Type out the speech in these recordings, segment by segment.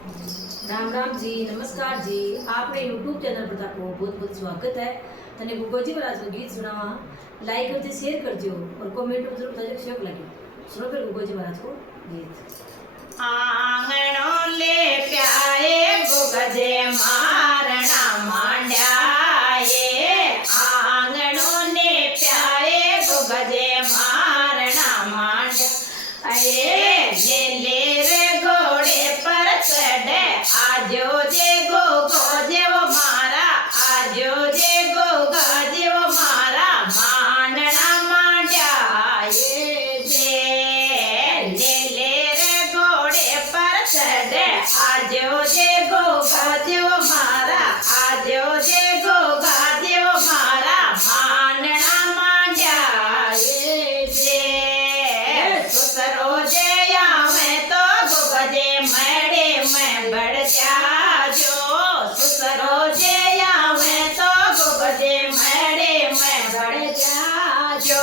राम राम जी, नमस्कार जी। आपने YouTube channel पर आपको बहुत बहुत स्वागत है। तने गुगोजी महाराज को गीत सुनावा, लाइक करते शेयर कर दियो और कमेंट में जरूर बताइए कैसा लगे। सुनो फिर गुगोजी महाराज को गीत। आंगणों ले प्याए गुगजे मारना मांड्या ये आंगणों ने प्याए गुगजे मारना मांड्या ये ले रे घोड़े पर चढ़े आजो जे गोगा जेव मारा आजो जे गोगा जेव मारा मांडना मांड्या ये जे ले रे घोड़े पर चढ़े आजो जे गोगा जेव मारा आजो जे गोगा जेव मारा मांडना मांड्या ये सुसरो जे आवे तो गोगजे मड़े में बढ़ जाजो सुसरो जे आवे तो गोगजे मड़े में बढ़ जाजो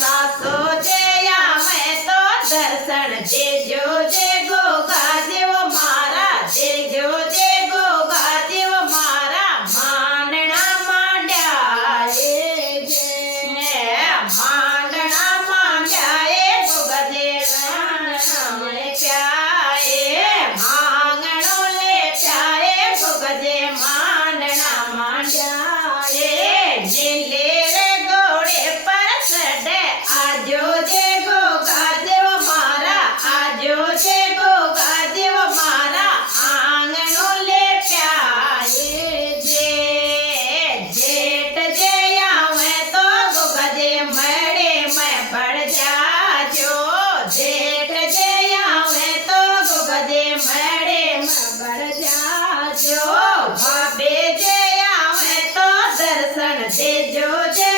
सासो जे आवे तो दर्शन देजो जे गोगा देव मारा देजो जे गोगा देव मारा मांडना मांड्या ये मांडना मांड्या ये गोगजे मांडना प्याए आंगणों ले प्याए गोगजे मांडना मांड्या ये जिले रे घोड़े पर चढ़े आजो जे गोगा देव मारा आजो जे गोगा देव मारा आंगणों ले प्याए जेठ जे आवे तो गोगजे मड़े में बढ़ जाजो जेठ जे आवे तो गोगजे मड़े में बढ़ जाजो भाभे जे आवे तो दर्शन देजो जे